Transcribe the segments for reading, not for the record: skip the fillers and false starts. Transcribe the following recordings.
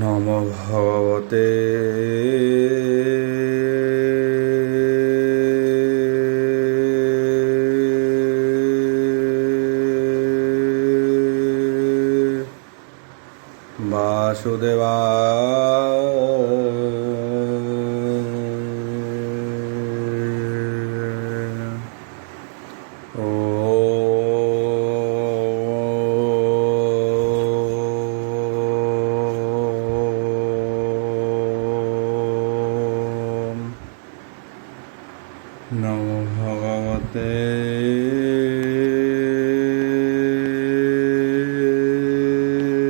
নমো ভগবতে নমো ভগবতে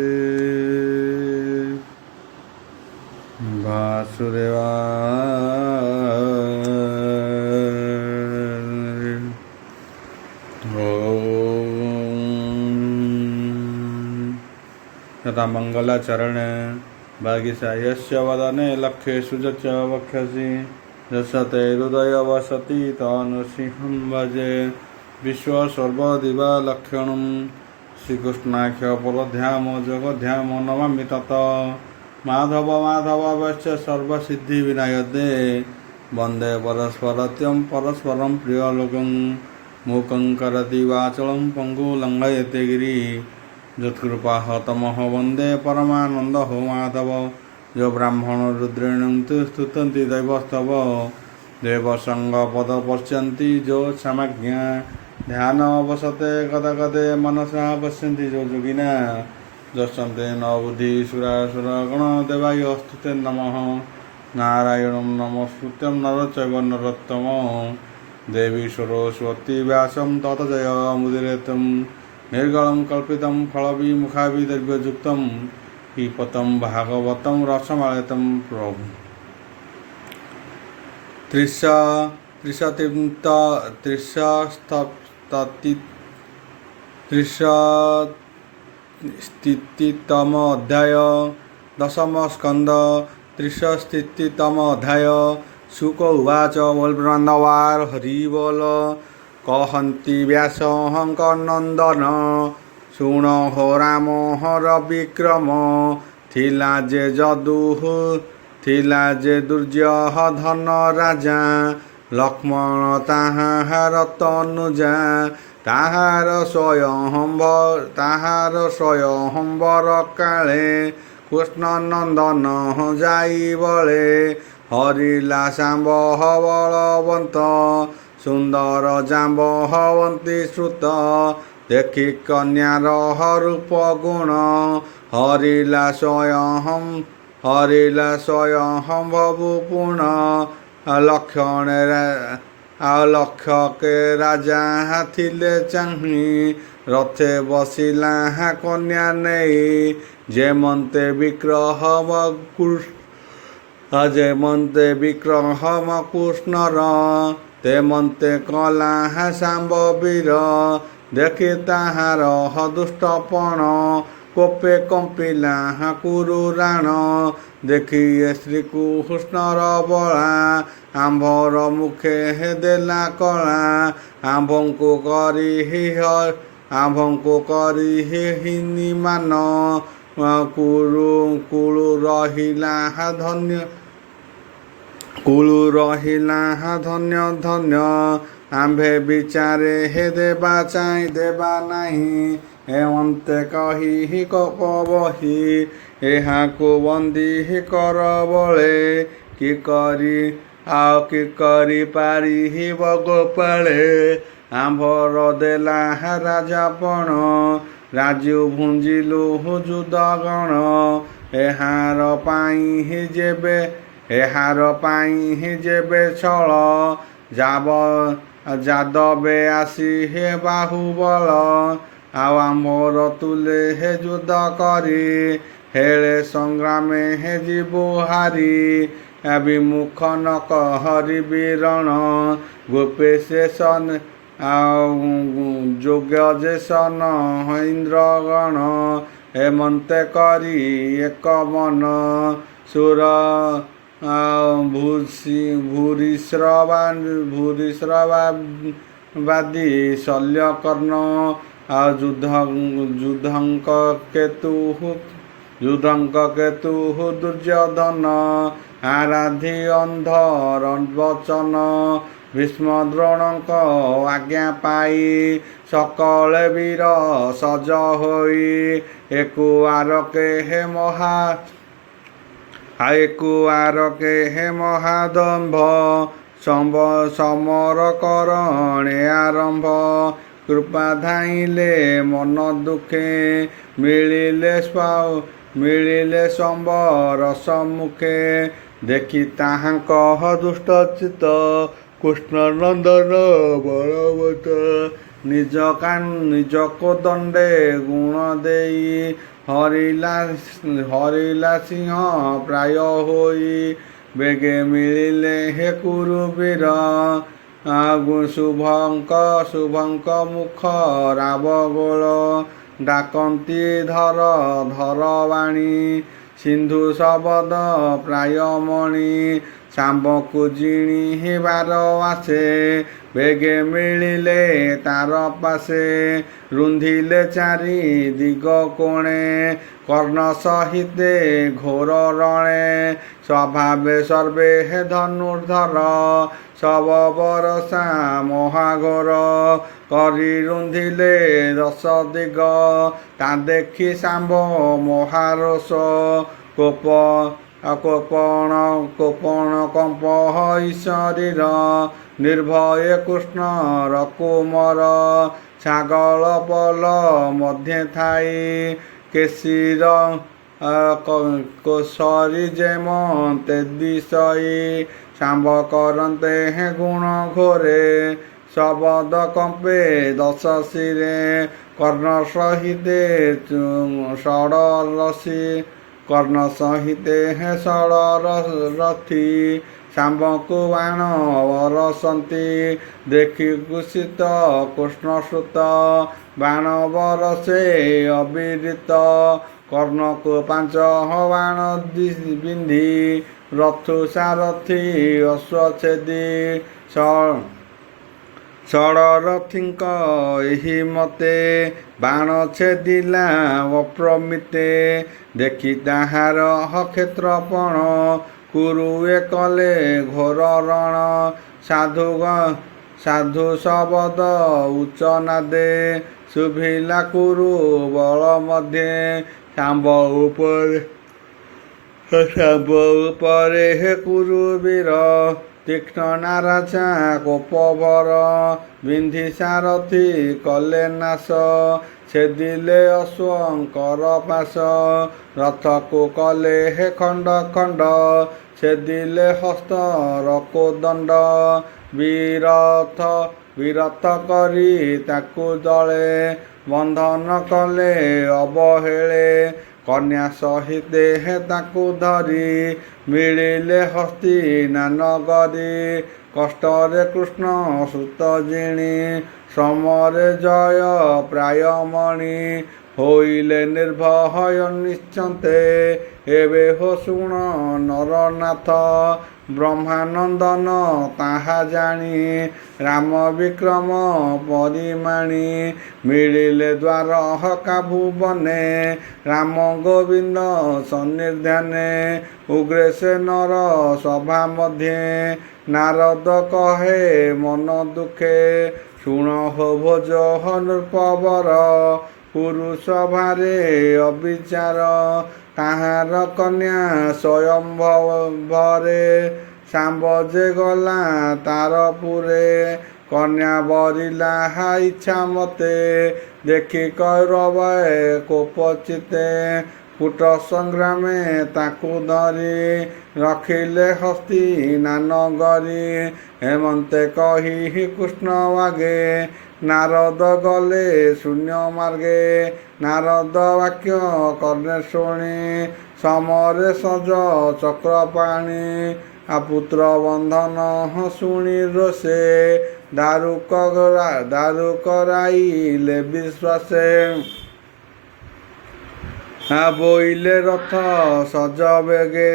বাসুদেবায়। तथा मंगलाचरण भागिसायस्य वदने लक्ष्येषु च वक्षसि यशते हृदय वसति तनुसिंहं भजे विश्वसर्वदिवा लक्षणं श्रीकृष्णाख्य परध्याम जगध्याम नमामि तत् माधव माधवश्च सर्वसिद्धिविनायते वन्दे परस्परत्यं परस्परं प्रियलोकं मूकं करति वाचलं पङ्गु लङ्घयते गिरि यत्कृपाः तमः वन्दे परमानंद हो माधव जो ब्राह्मण रुद्रेण स्तुतन्ति दैवस्तव देवसंगपद पश्यन्ति जो समज्ञा ध्यान अवसते गदगदे मनसा पश्यन्ति जो योगिना दर्शन्ते न बुद्धि सुरासुरगण देवाय स्तुते नमः नारायणं नमस्कृत्यं नरचैव नरोत्तमं देवी सरस्वती व्यासं तत जयमुदीरयेत् निर्गलं कल्पितं फलविमुखाभिदीर्घयुक्तं पिपतं भागवतं रसमालयतं प्रभु त्रिशतितम अध्याय दशम स्कंद त्रिशतितम अध्याय शुक उवाच बोलवृंदवार हरि बोल कहन्ति व्यासहंकनंदन शुण हो राम हर विक्रम थिला जे जदुः थिला जे दुर्जय धन राजा लक्ष्मण ताहार तनुजा ताहार स्वयं बर काले कृष्ण नंदन जाई बले हरिला सांब बलवंत सुंदर जाम्ब हवंती श्रुत देखि कन्यार रूप गुण हरिला स्वयं बबु पुण लक्ष्य के राजा थिले चाहि रथे बसिला कन्या नहीं जेमंते विग्रह कृष्णर तेमंते कला सांब वीर देखि ताहार दुष्टपण कोपे कंपिला कुरु राण देखिए श्रीकृष्णर बला आंभर मुखे देला कला आंभंकु करी हिनी मान कुलु रहिला धन्य धन्य आंभे विचारे हे देवा चाहि देवा नहीं एवंते कही कप बही एहाकु बंदी कर बले कि करी पारी बगोपाले आंभर देला राजापण राजू भुंजिलु जुदगण एहार पाई जेबे छल जादवे आसी हे बाहुबल आउ आम्भर तुले हे युद्ध करी हेले संग्रामे हे जीवु हारी विमुख न कहरि बीरण गोपे शेषन जोग्य जेसन इंद्रगण ହେମନ୍ତେ କରି ଏକ ମନ ସୁର ଭୂରିଶ୍ରବାଦୀ ଶଲ୍ୟକର୍ଣ୍ଣ ଯୁଦ୍ଧଙ୍କ କେତୁ ଦୁର୍ଯ୍ୟୋଧନ ଆରାଧି ଅନ୍ଧ ରବଚନ ଭୀଷ୍ମ ଦ୍ରୋଣଙ୍କ ଆଜ୍ଞା ପାଇ ସକଳେ ବୀର ସଜ ହୋଇ ଏକୁଆରକେ ହେ ମହାଦମ୍ଭ ସମର କରଣେ ଆରମ୍ଭ କୃପା ଧାଇଁଲେ ମନ ଦୁଃଖେ ମିଳିଲେ ସମ୍ବର ସମ୍ମୁଖେ ଦେଖି ତାହାଙ୍କ ଦୁଷ୍ଟ ଚିତ୍ତ କୃଷ୍ଣ ନନ୍ଦନ ବଳବତ ନିଜ କୋଦଣ୍ଡେ ଗୁଣ ଦେଇ ହରିଲା ସିଂହ ପ୍ରାୟ ହୋଇ ବେଗେ ମିଳିଲେ ହେ କୁରୁବୀର ଶୁଭଙ୍କ ମୁଖ ରାବଗୋଳ ଡାକନ୍ତି ଧର ବାଣୀ ସିନ୍ଧୁ ଶବଦ ପ୍ରାୟ ମଣି ଶାମ୍ବକୁ ଜିଣି ବାର ଆସେ ବେଗେ ମିଳିଲେ ତାର ପାଶେ ରୁନ୍ଧିଲେ ଚାରି ଦିଗ କୋଣେ କର୍ଣ୍ଣ ସହିତେ ଘୋର ରଣେ ସ୍ୱଭାବେ ସର୍ବେ ହେ ଧନୁର୍ଧର ଶବ ବରଷା ମହାଘୋର କରି ରୁନ୍ଧିଲେ 10 ଦିଗ ତା ଦେଖି ଶାମ୍ବ ମହାରୋଷ କୋପଣ କମ୍ପ ହୋଇ ଶରୀର ନିର୍ଭୟ କୃଷ୍ଣର କୁମର ଛାଗଳ ପଲ ମଧ୍ୟେ ଥାଇ କୋଶରୀ ଯେମନ୍ତେ ଦିଶଇ ଶାମ୍ବ କରନ୍ତେ ହେ ଗୁଣ ଘୋରେ ଶବଦ କମ୍ପେ 10 ଶିରେ କର୍ଣ୍ଣ ସହିତେ ହେ ଷଡ଼ରଥୀ ଶାମ୍ବକୁ ବାଣ ବରସନ୍ତି ଦେଖି କୁସିତ କୃଷ୍ଣସୁତ ବାଣ ବରସେ ଅବିରିତ କର୍ଣ୍ଣକୁ 5 ବାଣ ବିନ୍ଧି ରଥୁ ସାରଥି ଅଶ୍ୱଚ୍ଛେଦୀ ଷଡ଼ରଥୀଙ୍କ ଏହି ମତେ ବାଣ ଛେଦିଲା ଅପ୍ରମିତେ ଦେଖି ତାହାର କ୍ଷେତ୍ରପଣ କୁରୁଏ କଲେ ଘୋର ରଣ ସାଧୁ ଶବଦ ଉଚ୍ଚ ନାଦେ ଶୁଭିଲା କୁରୁ ବଳ ମଧ୍ୟେ ଶାମ୍ବ ଉପରେ ହେ କୁରୁବୀର ତୀକ୍ଷ୍ଣ ନାରାଜା କୋପଭର ବିନ୍ଧି ସାରଥି କଲେ ନାଶ ଛେଦିଲେ ଅଶ୍ୱଙ୍କର ପାଶ ରଥକୁ କଲେ ହେ ଖଣ୍ଡ ଖଣ୍ଡ ଛେଦିଲେ ହସ୍ତର କୋଦଣ୍ଡ ବିରଥ କରି ତାକୁ ଦଳେ ବନ୍ଧନ କଲେ ଅବହେଳେ କନ୍ୟା ସହିତେ ହେ ତାକୁ ଧରି ମିଳିଲେ ହସ୍ତି ନାନଗରି କଷ୍ଟରେ କୃଷ୍ଣ ସୁତ ଜିଣି ସମରେ ଜୟ ପ୍ରାୟ ମଣି ହୋଇଲେ ନିର୍ଭୟ ନିଶ୍ଚନ୍ତେ ଏବେ ହୋ ଶୁଣ ନରନାଥ ବ୍ରହ୍ମାନନ୍ଦନ ତାହା ଜାଣି ରାମ ବିକ୍ରମ ପରିମାଣି ମିଳିଲେ ଦ୍ୱାର କାବୁ ବନେ ରାମ ଗୋବିନ୍ଦ ସନ୍ନିଧାନେ ଉଗ୍ରସେନର ସଭା ମଧ୍ୟେ ନାରଦ କହେ ମନ ଦୁଃଖେ ଶୁଣ ହୋ ଭୋଜ ନୃପବର ପୁରୁଷ ଭାରେ ଅବିଚାର ତାହାର କନ୍ୟା ସ୍ୱୟଂଭରେ ଶାମ୍ବ ଯେ ଗଲା ତାର ପୁରେ କନ୍ୟା ବରିଲା ଇଚ୍ଛା ମତେ ଦେଖି କୌରବ କୋପଚିତେ କୂଟ ସଂଗ୍ରାମେ ତାକୁ ଧରି ରଖିଲେ ହସ୍ତି ନାନଗରି ହେମନ୍ତେ କହି କୃଷ୍ଣ ବାଗେ ନାରଦ ଗଲେ ଶୂନ୍ୟ ମାର୍ଗେ ନାରଦ ବାକ୍ୟ କର୍ଣ୍ଣେ ଶୁଣି ସମରେ ସଜ ଚକ୍ରପାଣି ପୁତ୍ର ବନ୍ଧନ ଶୁଣି ରୋଷେ ଦାରୁ କରାଇଲେ ବିଶ୍ୱାସେ ବୋଇଲେ ରଥ ସଜ ବେଗେ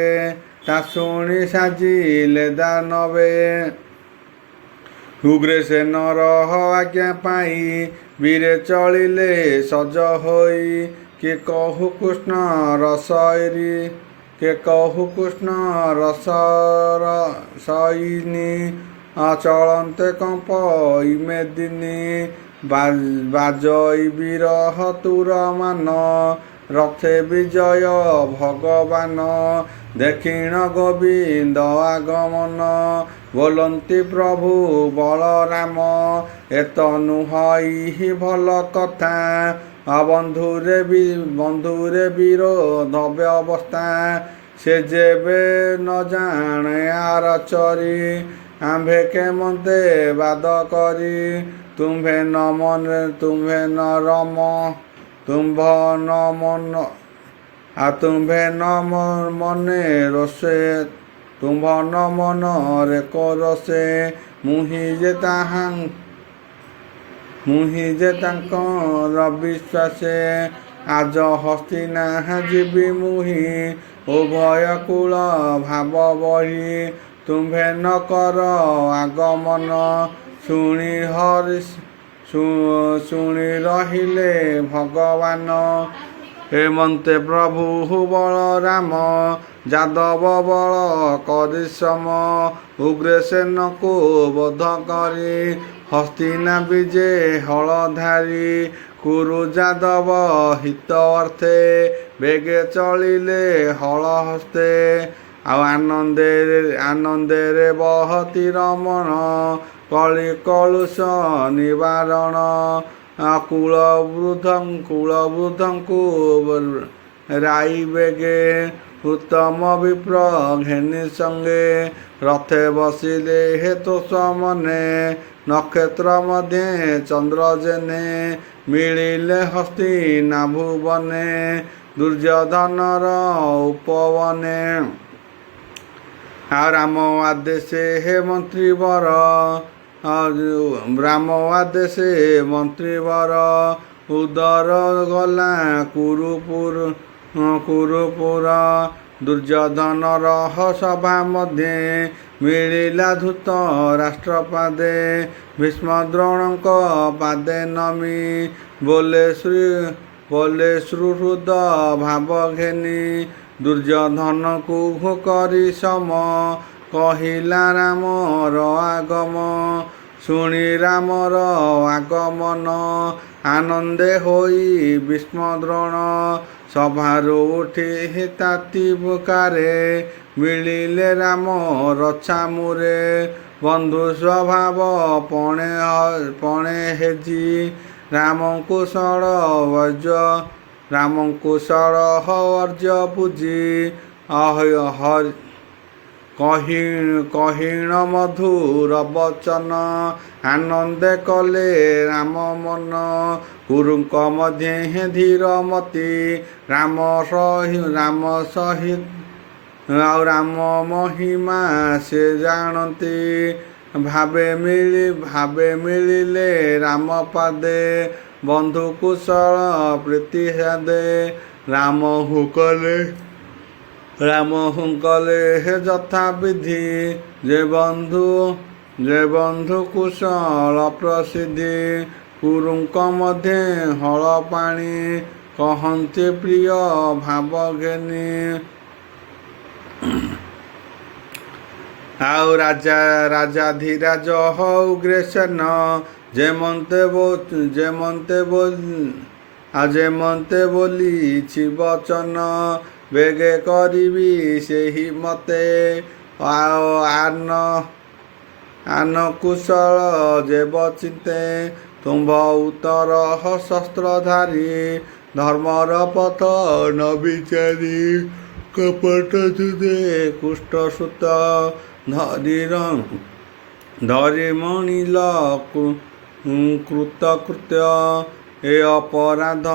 ତା ଶୁଣି ସାଜିଲେ ଦାନବେ। ଉଗ୍ରସେନର ଆଜ୍ଞା ପାଇ ବୀରେ ଚଳିଲେ ସଜ ହୋଇ। କିଏ କହୁ କୃଷ୍ଣ ରସଇରି କିଏ କହୁ କୃଷ୍ଣ ରସର ସଇନି ଚଳନ୍ତେ କମ୍ପ ଇମେଦିନି। ବାଜଇ ବିରହ ତୁର ମାନ ରଥେ ବିଜୟ ଭଗବାନ। ଦେଖିଣ ଗୋବିନ୍ଦ ଆଗମନ ବୋଲନ୍ତି ପ୍ରଭୁ ବଳରାମ। ଏତ ନୁହଁ ଭଲ କଥା ବନ୍ଧୁରେ ବିରୋଧ ବ୍ୟବସ୍ଥା। ସେ ଯେବେ ନ ଜାଣେ ଆର ଚରି ଆମ୍ଭେ କେମନ୍ତେ ବାଦ କରି। ତୁମ୍ଭେ ନ ମନରେ ରୋଷେ ମୁହିଁ ଯେ ତାଙ୍କର ବିଶ୍ୱାସେ। ଆଜ ହସ୍ତିନା ଯିବି ମୁହିଁ ଉଭୟ କୂଳ ଭାବ ବହି। ତୁମ୍ଭେ ନ କର ଆଗମନ ଶୁଣି ରହିଲେ ଭଗବାନ। ହେମନ୍ତେ ପ୍ରଭୁ ବଳରାମ ଯାଦବ ବଳ କରିଶ୍ରମ। ଉଗ୍ରସେନକୁ ବୋଧ କରି ହସ୍ତିନା ବିଜେ ହଳଧାରୀ। କୁରୁ ଯାଦବ ହିତ ଅର୍ଥେ ବେଗେ ଚଳିଲେ ହଳ ହସ୍ତେ। ଆଉ ଆନନ୍ଦରେ ବହତି ରମଣ କଳି କଳୁଷ ନିବାରଣ। କୁଳବୃଦ୍ଧଙ୍କୁ ରାଇ ବେଗେ ଉତ୍ତମ ବିପ୍ର ଘେନି ସଙ୍ଗେ। ରଥେ ବସିଲେ ହେତୋଷ ମନେ ନକ୍ଷତ୍ର ମଧ୍ୟେ ଚନ୍ଦ୍ର ଯେନେ। ମିଳିଲେ ହସ୍ତିନା ଭୁବନେ ଦୁର୍ଯ୍ୟୋଧନର ଉପବନେ। ରାମ ଆଦେଶେ ହେ ମନ୍ତ୍ରୀବର ଉଦର ଗଲା କୁରୁପୁର। ଦୁର୍ଯ୍ୟୋଧନର ସଭା ମଧ୍ୟେ ମିଳିଲା ଧୂତ ରାଷ୍ଟ୍ରପାଦେ। ଭୀଷ୍ମ ଦ୍ରୋଣଙ୍କ ପାଦେ ନମି ବୋଲେ ସୁହୃଦ ଭାବ ଘେନି। ଦୁର୍ଯ୍ୟୋଧନକୁ କରି ସମ କହିଲା ରାମର ଆଗମ। ଶୁଣି ରାମର ଆଗମନ ଆନନ୍ଦେ ହୋଇ ଭୀଷ୍ମ ଦ୍ରୋଣ। ସଭାରୁ ଉଠି ତାତି ବୁକାରେ ମିଳିଲେ ରାମ ରଛାମୁରେ। ବନ୍ଧୁ ସ୍ୱଭାବ ପଣେ ହେଜି ରାମକୁଶଳ ହର୍ଜ ପୂଜି। କହିଣ ମଧୁର ବଚନ ଆନନ୍ଦେ କଲେ ରାମ ମନ। କୁରୁଙ୍କ ମଧ୍ୟେ ଧୀର ମତି ରାମ ମହିମା ସେ ଜାଣନ୍ତି। ଭାବେ ମିଳିଲେ ରାମ ପାଦେ ବନ୍ଧୁ କୁଶଳ ପ୍ରୀତି ହ୍ରଦେ। ରାମ କଲେ ହେ ଯଥା ବିଧି ଯେ ବନ୍ଧୁ କୁଶଳ ପ୍ରସିଦ୍ଧି। କୁରୁଙ୍କ ମଧ୍ୟେ ହଳ ପାଣି କହନ୍ତି ପ୍ରିୟ ଭାବ ଘେନି। ଆଉ ରାଜାଧିରାଜ ଉଗ୍ରସେନ ଯେମନ୍ତେ ବୋଲିଛି ବଚନ। ବେଗେ କରିବି ସେହି ମତେ ଆନ କୁଶଳ ଯେବ ଚିନ୍ତେ। ତୁମ୍ଭ ଉତ୍ତର ଶସ୍ତ୍ରଧାରୀ ଧର୍ମର ପଥ ନ ବିଚାରି। କପଟ ଯୁଧେ କୁଷ୍ଟ ସୁତ ଧରି ମଣିଲ କୃତକୃତ୍ୟ। ଏ ଅପରାଧ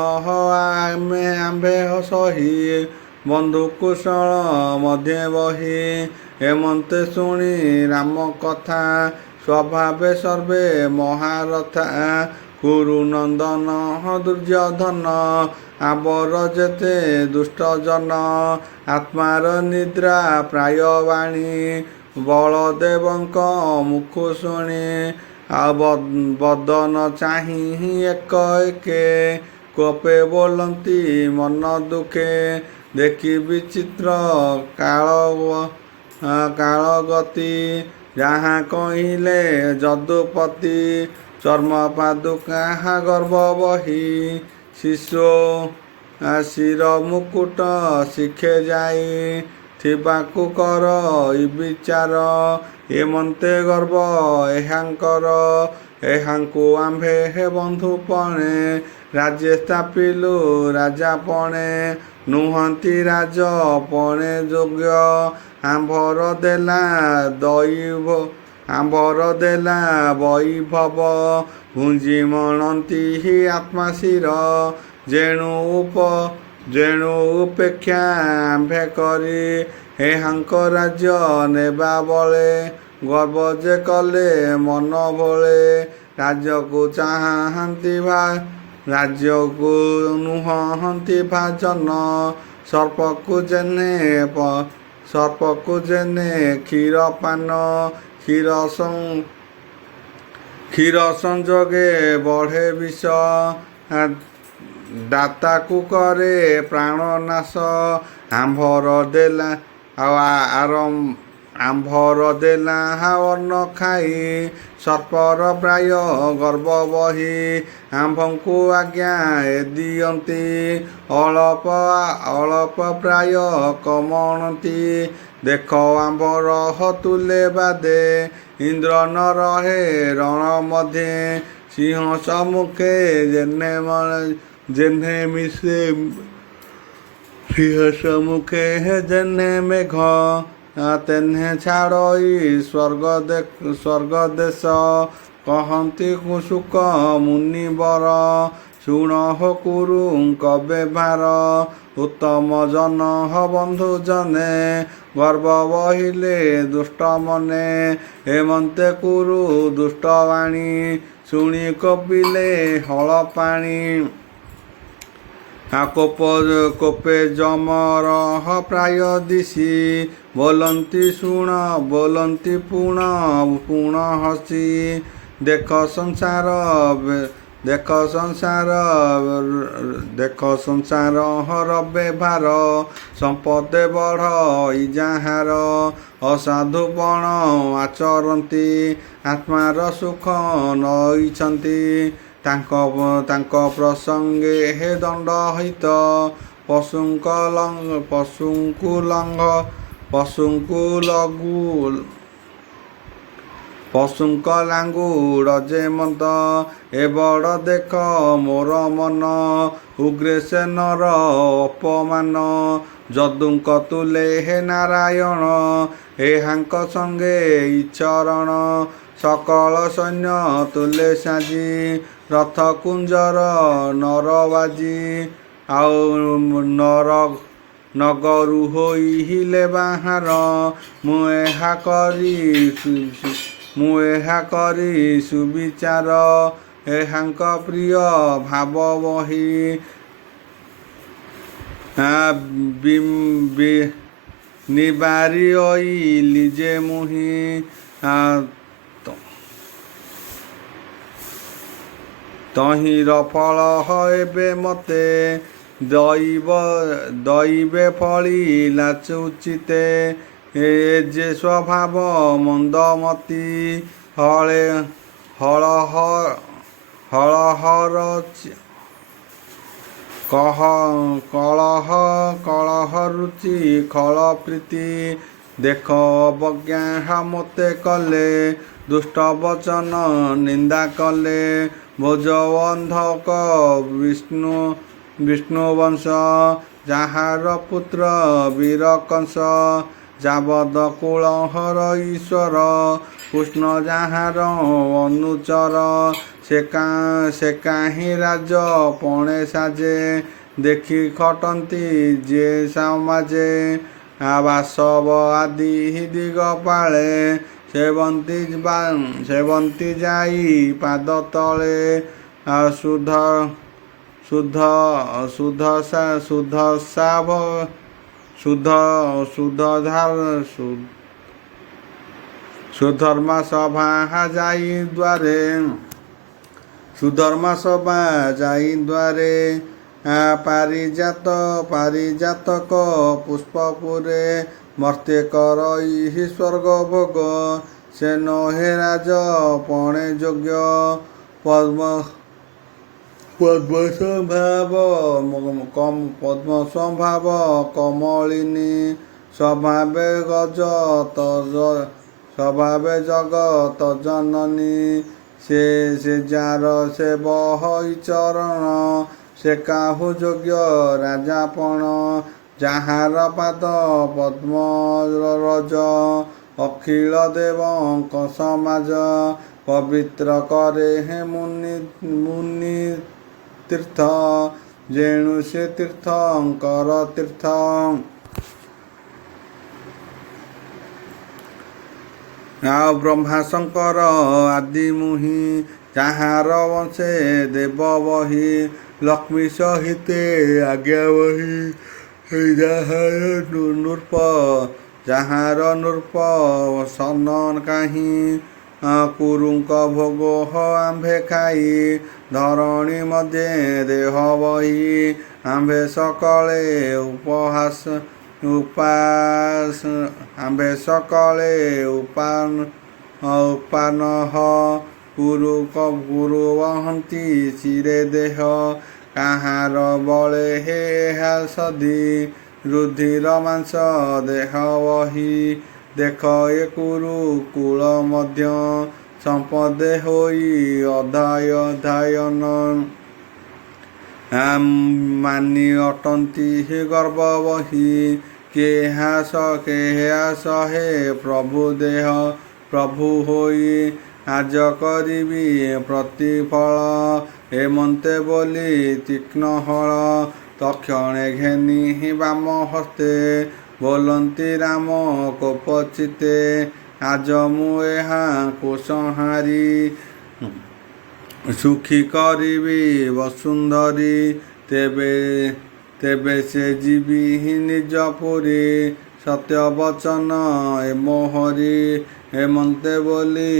ଆମ୍ଭେ ସହି ବନ୍ଧୁ କୁଶଳ ମଧ୍ୟେ ବହି। ହେମନ୍ତେ ଶୁଣି ରାମ କଥା ସ୍ୱଭାବେ ସର୍ବେ ମହାରଥା। କୁରୁ ନନ୍ଦନ ଦୁର୍ଯ୍ୟୋଧନ ଆବର ଯେତେ ଦୁଷ୍ଟ ଜନ ଆତ୍ମାର ନିଦ୍ରା ପ୍ରାୟ ବାଣୀ ବଳଦେବଙ୍କ ମୁଖ ଶୁଣି ବଦନ ଚାହିଁ ଏକ ଏକେ କୋପେ ବୋଲନ୍ତି ମନ ଦୁଃଖେ ଦେଖି ବିଚିତ୍ର କାଳଗତି ଯାହା କହିଲେ ଯଦୁପତି ଚର୍ମ ପାଦୁକା ଗର୍ଭ ବହି ଶିଶୁ ଶିର ମୁକୁଟ ଶିଖେ ଯାଇ ଥିବାକୁ କର ବିଚାର ଏମନ୍ତେ ଗର୍ବ ଏହାଙ୍କର ଏହାଙ୍କୁ ଆମ୍ଭେ ହେ ବନ୍ଧୁ ପଣେ ରାଜ୍ୟ ସ୍ଥାପିଲୁ ରାଜାପଣେ ନୁହନ୍ତି ରାଜ ପଣେ ଯୋଗ୍ୟ ଆମ୍ଭର ଦେଲା ବୈଭବ ଭୁଞ୍ଜି ମଣନ୍ତି ଆତ୍ମା ଶିର ଯେଣୁ ଉପେକ୍ଷା ଆମ୍ଭେ କରି ଏହାଙ୍କ ରାଜ୍ୟ ନେବା ବଳେ ଗର୍ବ ଯେ କଲେ ମନ ଭୋଳେ ରାଜ୍ୟକୁ ନୁହନ୍ତି ଭାଜନ ସର୍ପକୁ ଜେନେ କ୍ଷୀର ସଂଯୋଗେ ବଢ଼େ ବିଷ ଦାତାକୁ କରେ ପ୍ରାଣ ନାଶ ଆମ୍ଭର ଦେଲା ଅନ୍ନ ଖାଇ ସର୍ପର ପ୍ରାୟ ଗର୍ବ ବହି ଆମ୍ଭଙ୍କୁ ଆଜ୍ଞା ଦିଅନ୍ତି ଅଳପ ପ୍ରାୟ କମଣନ୍ତି ଦେଖ ଆମ୍ଭର ତୁଲେ ବାଦେ ଇନ୍ଦ୍ର ନ ରହେ ରଣ ମଧ୍ୟେ ସିଂହ ସମ୍ମୁଖେ ଯେହ୍ନେ ମେଘ ତେହ୍ନେ ଛାଡ଼ଇ ସ୍ୱର୍ଗ ଦେଶ କହନ୍ତି ସୁକ ମୁନିବର ଶୁଣ ହୋ କୁରୁଙ୍କ ବ୍ୟବହାର ଉତ୍ତମ ଜନ ବନ୍ଧୁ ଜନେ ଗର୍ବ ବହିଲେ ଦୁଷ୍ଟ ମନେ ଏମନ୍ତେ କୁରୁ ଦୁଷ୍ଟବାଣୀ ଶୁଣି କପିଲେ ହଳ ପାଣି କୋପେ ଯମର ପ୍ରାୟ ଦିଶି ବୋଲନ୍ତି ପୁଣ ହସି ଦେଖ ସଂସାର ହର ବ୍ୟବହାର ସମ୍ପଦେ ବଢ଼ ଯାହାର ଅସାଧୁପଣ ଆଚରନ୍ତି ଆତ୍ମାର ସୁଖ ନଇଛନ୍ତି ତାଙ୍କ ପ୍ରସଙ୍ଗେ ହେ ଦଣ୍ଡ ହିତ ପଶୁଙ୍କ ଲାଙ୍ଗୁଡ଼ ଯେ ମଦ ଏ ବଡ଼ ଦେଖ ମୋର ମନ ଉଗ୍ରସେନର ଅପମାନ ଯଦୁଙ୍କ ତୁଲେ ହେ ନାରାୟଣ ଏହାଙ୍କ ସଙ୍ଗେ ଇଚରଣ ସକଳ ସୈନ୍ୟ ତୁଲେ ସାଜି ରଥ କୁଞ୍ଜର ନରବାଜି ଆଉ ନଗରୁ ହୋଇଲେ ବାହାର ମୁଁ ଏହା କରି ସୁବିଚାର ଏହାଙ୍କ ପ୍ରିୟ ଭାବ ବହି ନିବାରି ଅଇଲି ଯେ ମୁହିଁ ତହିଁର ଫଳ ଏବେ ମତେ ଦଇବେ ଫଳିଲା ଉଚିତେ ଏ ଯେ ସ୍ୱଭାବ ମନ୍ଦମତି କଳହ ରୁଚି ଖଳ ପ୍ରୀତି ଦେଖ ଅବଜ୍ଞା ମୋତେ କଲେ ଦୁଷ୍ଟ ବଚନ ନିନ୍ଦା କଲେ ଭୋଜବନ୍ଧକ ବିଷ୍ଣୁ ବଂଶ ଯାହାର ପୁତ୍ର ବୀର କଂସ ଯାବଦ କୁଳହର ଈଶ୍ୱର କୃଷ୍ଣ ଯାହାର ଅନୁଚର ସେ କାହିଁ ରାଜ ପଣେ ସାଜେ ଦେଖି ଖଟନ୍ତି ଯେ ସମାଜେ ବାସବ ଆଦି ଦିଗପାଳେ ସେବନ୍ତି ଯାଇ ପାଦ ତଳେ शुद्ध शुद्ध सा शुद्ध साभ शुद्ध शुद्ध धार सुधर्मा सभा जाई द्वारे सुधर्मा सभा जाई द्वारे पारिजातक पुष्पपुरे मर्त्य करई स्वर्ग भोग से नहे राज पणे योग्य पद्मस्वभाव कमलिनी स्वभावे जगत जननी से जार से बहई चरण से काहु योग्य राजापण ଯାହାର ପାଦ ପଦ୍ମ ରଜ ଅଖିଳ ଦେବଙ୍କ ସମାଜ ପବିତ୍ର କରେ ହେ ମୁନି ତୀର୍ଥ ଯେଣୁ ସେ ତୀର୍ଥଙ୍କର ତୀର୍ଥ ଆଉ ବ୍ରହ୍ମା ଶଙ୍କର ଆଦି ମୁହିଁ ଯାହାର ବଂଶେ ଦେବ ବହି ଲକ୍ଷ୍ମୀ ସହିତେ ଆଜ୍ଞା ବହି ଯାହାର ନୃପ ସନ କାହିଁ କୁରୁଙ୍କ ଭୋଗ ଆମ୍ଭେ ଖାଇ ଧରଣୀ ମଧ୍ୟ ଦେହ ବହି ଆମ୍ଭେ ସକଳେ ଆମ୍ଭେ ସକଳେ ଉପାନହ ଗୁରୁ ବହନ୍ତି ଶିରେ ଦେହ କାହାର ବଳେ ହେ ସଧି ରୁଧିର ମାଂସ ଦେହ ବହି ଦେଖ ଏ କୁଳ ମଧ୍ୟ ସମ୍ପଦେ ହୋଇ ଅଧ୍ୟୟନ ମାନି ଅଟନ୍ତି ଗର୍ବ ବହି କେହା ସହେ ପ୍ରଭୁ ଦେହ ପ୍ରଭୁ ହୋଇ ଆଜ କରିବି ପ୍ରତିଫଳ ଏମନ୍ତେ ବୋଲି ତୀକ୍ଷ୍ଣ ହଳ ତକ୍ଷଣେ ଘେନି ବାମ ହସ୍ତେ ବୋଲନ୍ତି ରାମ କୋପଚିତେ ଆଜ ମୁଁ ଏହାଙ୍କୁ ସଂହାରି ସୁଖୀ କରିବି ବସୁନ୍ଧରୀ ତେବେ ସେ ଯିବି ନିଜ ପୁରୀ ସତ୍ୟ ବଚନ ଏ ମୋହରି ଏମନ୍ତେ ବୋଲି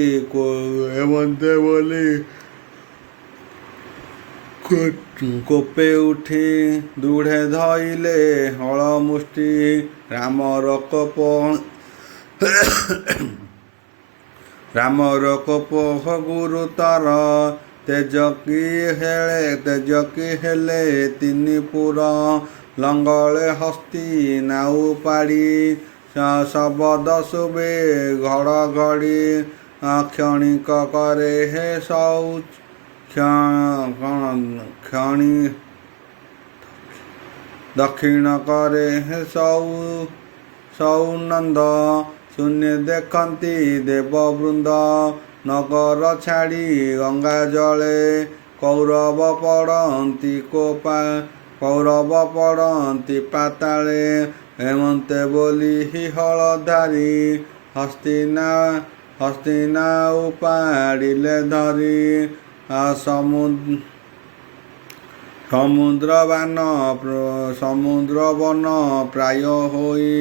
କୋପେ ଉଠି ଦୃଢ଼େ ଧଇଲେ ହଳ ମୁଷ୍ଟି ରାମର କୋପ ଗୁରୁତର ତେଜକି ହେଲେ ତିନି ପୁର ଲଙ୍ଗଳେ ହସ୍ତି ନାଉ ପାଡ଼ି ଶବଦ ଶୁଭେ ଘଡ଼ଘଡ଼ି କ୍ଷଣିକ କରେ ହେ ଦକ୍ଷିଣ କରେ ହେ ସୌନନ୍ଦ ଶୂନ୍ୟ ଦେଖନ୍ତି ଦେବବୃନ୍ଦ ନଗର ଛାଡ଼ି ଗଙ୍ଗା ଜଳେ କୌରବ ପଡ଼ନ୍ତି ପାତାଳେ ଏମନ୍ତେ ବୋଲି ହଳଧାରୀ ହସ୍ତିନା ଉପାଡ଼ିଲେ ଧରି ସମୁଦ୍ର ବନ ପ୍ରାୟ ହୋଇ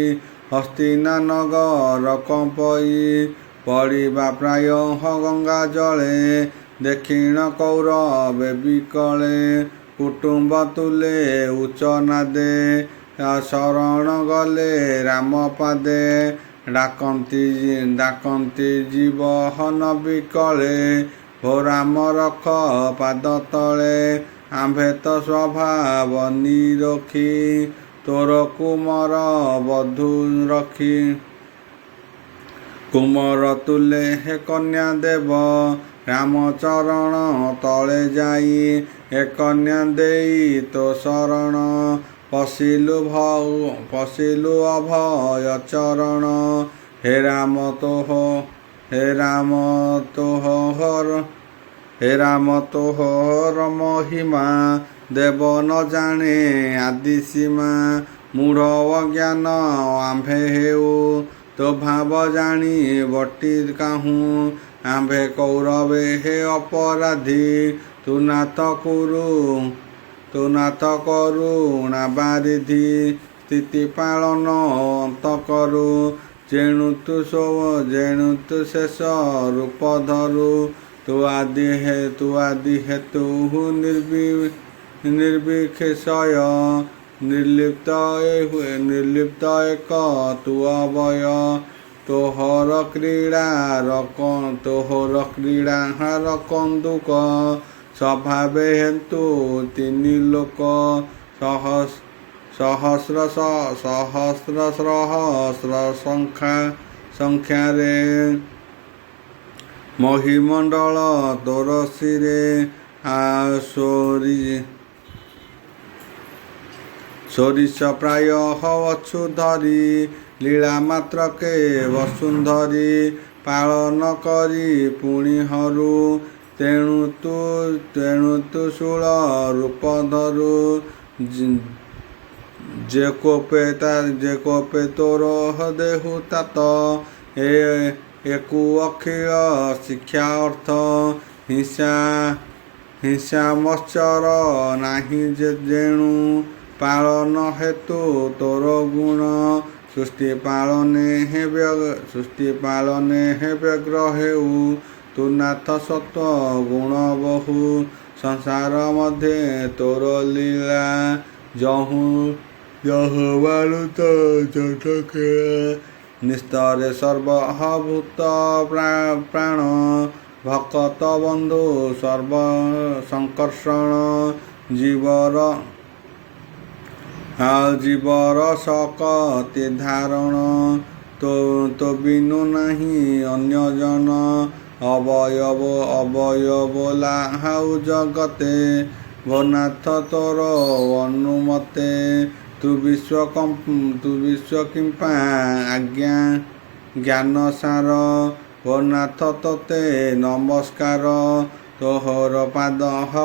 ହସ୍ତିନା ନଗର କମ୍ପଇ ପଡ଼ିବା ପ୍ରାୟ ଗଙ୍ଗା ଜଳେ ଦକ୍ଷିଣ କୌରବେ ବିକଳେ କୁଟୁମ୍ବ ତୁଲେ ଉଚ୍ଚ ନାଦେ ଶରଣ ଗଲେ ରାମ ପାଦେ ଡାକନ୍ତି ଜୀବ ହନ ବିକଳେ ହୋ ରାମ ରଖ ପାଦ ତଳେ ଆମ୍ଭେ ତ ସ୍ୱଭାବ ନିରଖି ତୋର କୁମର ବଧୂ ରଖି କୁମର ତୁଲେ ହେ କନ୍ୟା ଦେବ ରାମ ଚରଣ ତଳେ ଯାଇ ଏ କନ୍ୟା ଦେଇ ତୋ ଶରଣ ପଶିଲୁ ଅଭୟ ଚରଣ ହେ ରାମ ତୋହର ମହିମା ଦେବ ନ ଜାଣେ ଆଦି ସୀମା ମୂଢ଼ ଅଜ୍ଞାନ ଆମ୍ଭେ ହେଉ ତୋ ଭାବ ଜାଣି ବଟି କାହୁଁ ଆମ୍ଭେ କୌରବେ ହେ ଅପରାଧୀ ତୁ ନାଥ ତୋ ନାଥ କରୁଣା ବାରିଧି ସ୍ଥିତି ପାଳନ ଅନ୍ତ କରୁ ଯେଣୁ ତୁ ଶେଷ ରୂପ ଧରୁ ତୁ ଆଦି ହେତୁ ନିର୍ବିକ୍ଷୟ ନିର୍ଲିପ୍ତ ଏକ ତୁ ଅବୟ ତୋହର କ୍ରୀଡ଼ାହାର କନ୍ଦୁକ ସ୍ୱଭାବେ ହେତୁ ତିନି ଲୋକ ସହସ୍ର ସଂଖ୍ୟାରେ ମହିମଣ୍ଡଳ ତୋର ଶିରେ ସୋରିଷ ପ୍ରାୟ ଅଛୁ ଧରି ଲୀଳା ମାତ୍ରକେ ବସୁନ୍ଧରି ପାଳନ କରି ପୁଣି ହରୁ ତେଣୁ ତୁ ଶୂଳ ରୂପ ଧରୁ ଯେ କୋପେ ତୋର ଦେହୁ ତାତ ଏକୁ ଅଖିଳ ଶିକ୍ଷା ଅର୍ଥ ହିଂସା ମତ୍ସର ନାହିଁ ଯେଣୁ ପାଳନ ହେତୁ ତୋର ଗୁଣ ସୃଷ୍ଟି ପାଳନେ ହେ ବ୍ୟଗ୍ର ହେଉ ତୁ ନାଥ ସତ୍ୱ ଗୁଣ ବହୁ ସଂସାର ମଧ୍ୟରେ ତୋର ଲୀଳା ଯହୁ ବାଳୁତ ଜଟ ଖେଳା ନିସ୍ତରେ ସର୍ବଭୂତ ପ୍ରାଣ ଭକତ ବନ୍ଧୁ ସର୍ବ ସଂକର୍ଷଣ ଜୀବର ଶକତି ଧାରଣ ତୋ ବିନୁ ନାହିଁ ଅନ୍ୟଜନ ଅବୟବ ଲାହାଉ ଜଗତେ ଗୋନାଥ ତୋର ଅନୁମତେ ତୁ ବିଶ୍ୱ କିମ୍ପା ଜ୍ଞାନ ସାର ଗୋନାଥ ତୋତେ ନମସ୍କାର ତୋହର ପାଦ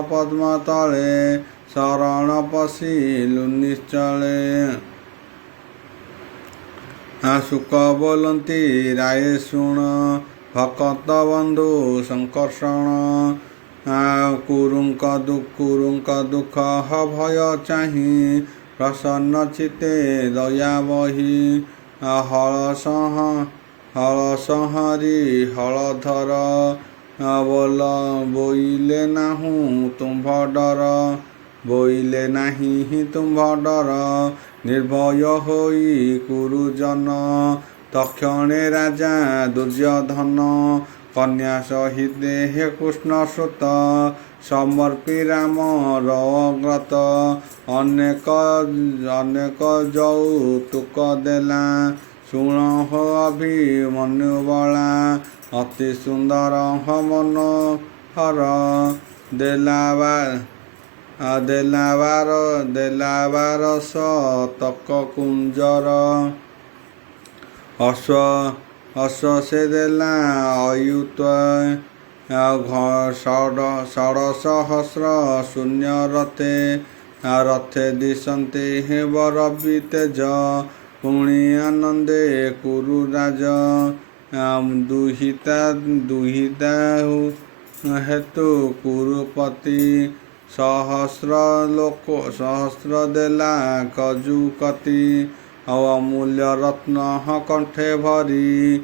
ପଦ୍ମ ତଳେ ଶରଣ ପଶିଲୁ ନିଶ୍ଚଳେ ସୁକ ବୋଲନ୍ତି ରାୟ ଶୁଣ ଭକତ ବନ୍ଧୁ ସଂକର୍ଷଣ କୁରୁଙ୍କ ଦୁଃଖ ଭୟ ଚାହିଁ ପ୍ରସନ୍ନ ଚିତେ ଦୟା ବହି ହଳ ସଂହରି ହଳଧର ବୋଇଲେ ନାହିଁ ତୁମ୍ଭ ଡର ନିର୍ଭୟ ହୋଇ କୁରୁଜନ ତକ୍ଷଣେ ରାଜା ଦୁର୍ଯ୍ୟୋଧନ କନ୍ୟା ସହିତେ ହେ କୃଷ୍ଣ ସୁତ ସମର୍ପି ରାମର ଅଗ୍ରତ ଅନେକ ଯୌତୁକ ଦେଲା ଶୁଣ ହୋ ଅଭିମନ୍ୟୁ ବଳା ଅତି ସୁନ୍ଦର ମନୋହର ଦେଲାବାର ତକ କୁଞ୍ଜର ଅଶ୍ଵ ସେ ଦେଲା ଅୟୁତ ଷଡ଼ସହସ୍ର ଶୂନ୍ୟ ରଥେ ଦିଶନ୍ତେ ହେ ବରବି ତେଜ ପୁଣି ଆନନ୍ଦେ କୁରୁ ରାଜ ଦୁହିତା ହେତୁ କୁରୁପତି ସହସ୍ର ଦେଲା କଜୁକତି ଆଉ ଅମୂଲ୍ୟ ରତ୍ନ କଣ୍ଠେ ଭରି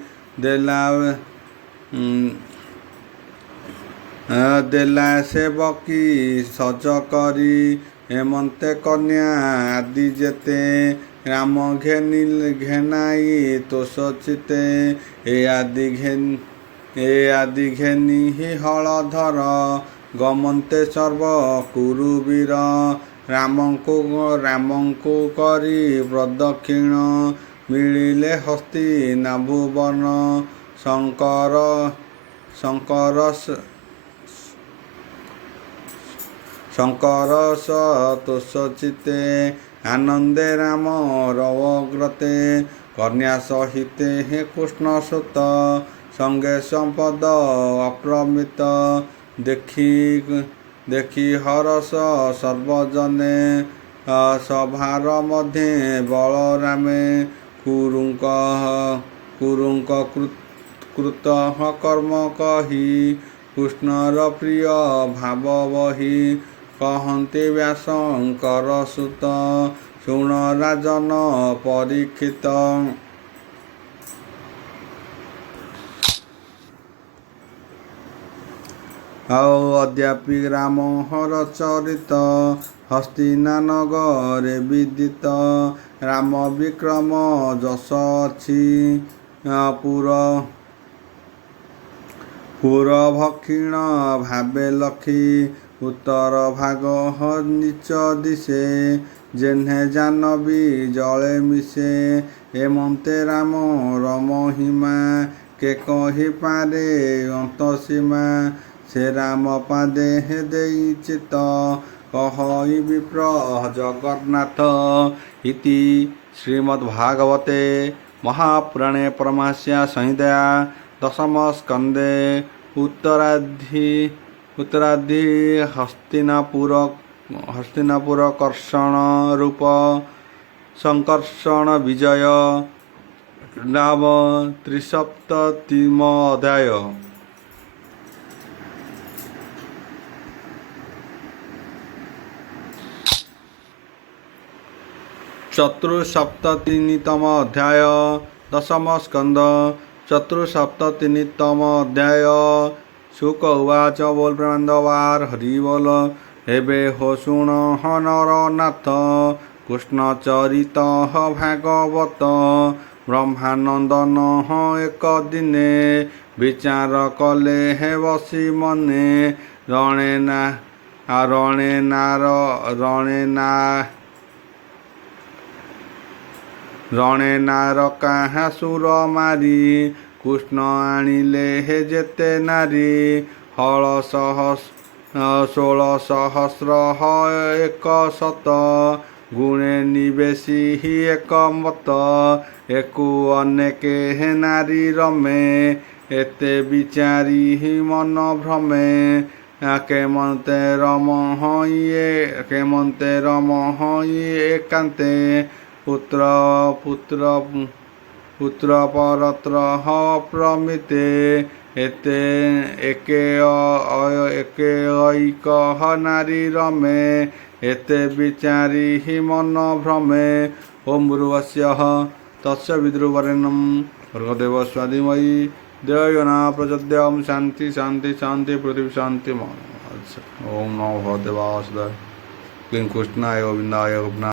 ଦେଲା ସେବକୀ ସଜ କରି ହେମନ୍ତେ କନ୍ୟା ଆଦି ଯେତେ ରାମ ଘେନାଇ ତୋଷ ଚିତେ ଏ ଆଦି ଘେନି ହଳଧର ଗମନ୍ତେ ସର୍ବ କୁରୁବୀର ରାମଙ୍କୁ କରି ପ୍ରଦକ୍ଷିଣ ମିଳିଲେ ହସ୍ତି ନାଭୁବନ ଶଙ୍କର ତୋଷ ଚିତେ ଆନନ୍ଦେ ରାମ ରଗ୍ରତେ କନ୍ୟା ସହିତେ ହେ କୃଷ୍ଣ ସୁତ ସଙ୍ଗେ ସମ୍ପଦ ଅପ୍ରମିତ ଦେଖି ହରସ ସର୍ବଜନେ ସଭାର ମଧ୍ୟେ ବଳରାମେ କୁରୁଙ୍କ କୃତ କର୍ମ କହି କୃଷ୍ଣର ପ୍ରିୟ ଭାବ ବହି କହନ୍ତି ବ୍ୟାସଙ୍କର ସୁତ ଶୁଣ ରାଜନ ପରୀକ୍ଷିତ। ଆଉ ଅଦ୍ୟାପି ରାମହର ଚରିତ ହସ୍ତିନା ନଗରେ ବିଦିତ। ରାମ ବିକ୍ରମ ଯଶ ଅଛି ପୁର ଭକ୍ଷିଣ ଭାବେ ଲଖି। ଉତ୍ତର ଭାଗ ନିଚ ଦିଶେ ଯେହ୍ନେ ଜାନବୀ ଜଳେ ମିଶେ। ଏମନ୍ତେ ରାମର ମହିମା କେ କହିପାରେ ଅନ୍ତସୀମା। ସେ ରାମ ପାଦେ ଦେଇ ଚିତ କହଇ ବିପ୍ର ଜଗନ୍ନାଥ। ଇତି ଶ୍ରୀମଦ୍ଭାଗବତେ ମହାପୁରାଣେ ପରମହଂସ୍ୟା ସଂହିତା ଦଶମ ସ୍କନ୍ଧେ ଉତ୍ତରାଧି ହସ୍ତିନାପୁର କର୍ଷଣ ରୂପ ସଂକର୍ଷଣ ବିଜୟ ନାମ ତ୍ରିସପ୍ତତିମ ଅଧ୍ୟାୟ। ଚତୁଃସପ୍ତତିତମ ଅଧ୍ୟାୟ ଦଶମ ସ୍କନ୍ଧ ଚତୁଃସପ୍ତତିତମ ଅଧ୍ୟାୟ। ଶୁକ ଉବାଚ ବୋଲ ପ୍ରେମାନନ୍ଦବାର ହରି ବୋଲ। ଏବେ ହୋ ଶୁଣ ନର ନାଥ କୃଷ୍ଣ ଚରିତ ଭାଗବତ। ବ୍ରହ୍ମାନନ୍ଦନ ଏକ ଦିନେ ବିଚାର କଲେ ବସି ମନେ। ରଣେ ନାର କାହା ସୁର ମାରି କୃଷ୍ଣ ଆଣିଲେ ଯେତେ ନାରୀ। 16,000 100 ଗୁଣେ ନିବେଶୀ ଏକ ମତ। ଏକୁ ଅନେକେ ନାରୀ ରମେ ଏତେ ବିଚାରି ମନ ଭ୍ରମେ। କେମନ୍ତେ ରମହଇ ଏକାନ୍ତେ ପୁତ୍ର ପରତ୍ର ପ୍ରମିତେ। ଏକେ ଐକ ନାରୀ ରମେ ଏତେ ବିଚାରି ମନ ଭ୍ରମେ। ଓಂ ଭୂର୍ଭୁବସ୍ୱଃ ତସ୍ୟ ବିତୁର୍ବରେଣ୍ୟଂ ଭର୍ଗୋଦେବସ୍ୟ ଧୀମହି ଧିୟୋ यो न प्रचोदयात्। शान्ति शान्ति शान्ति पृथिवी शान्ति। ओम नमो भगवते वासुदेवाय कृष्णाय गोविन्दाय गोपीनाथाय।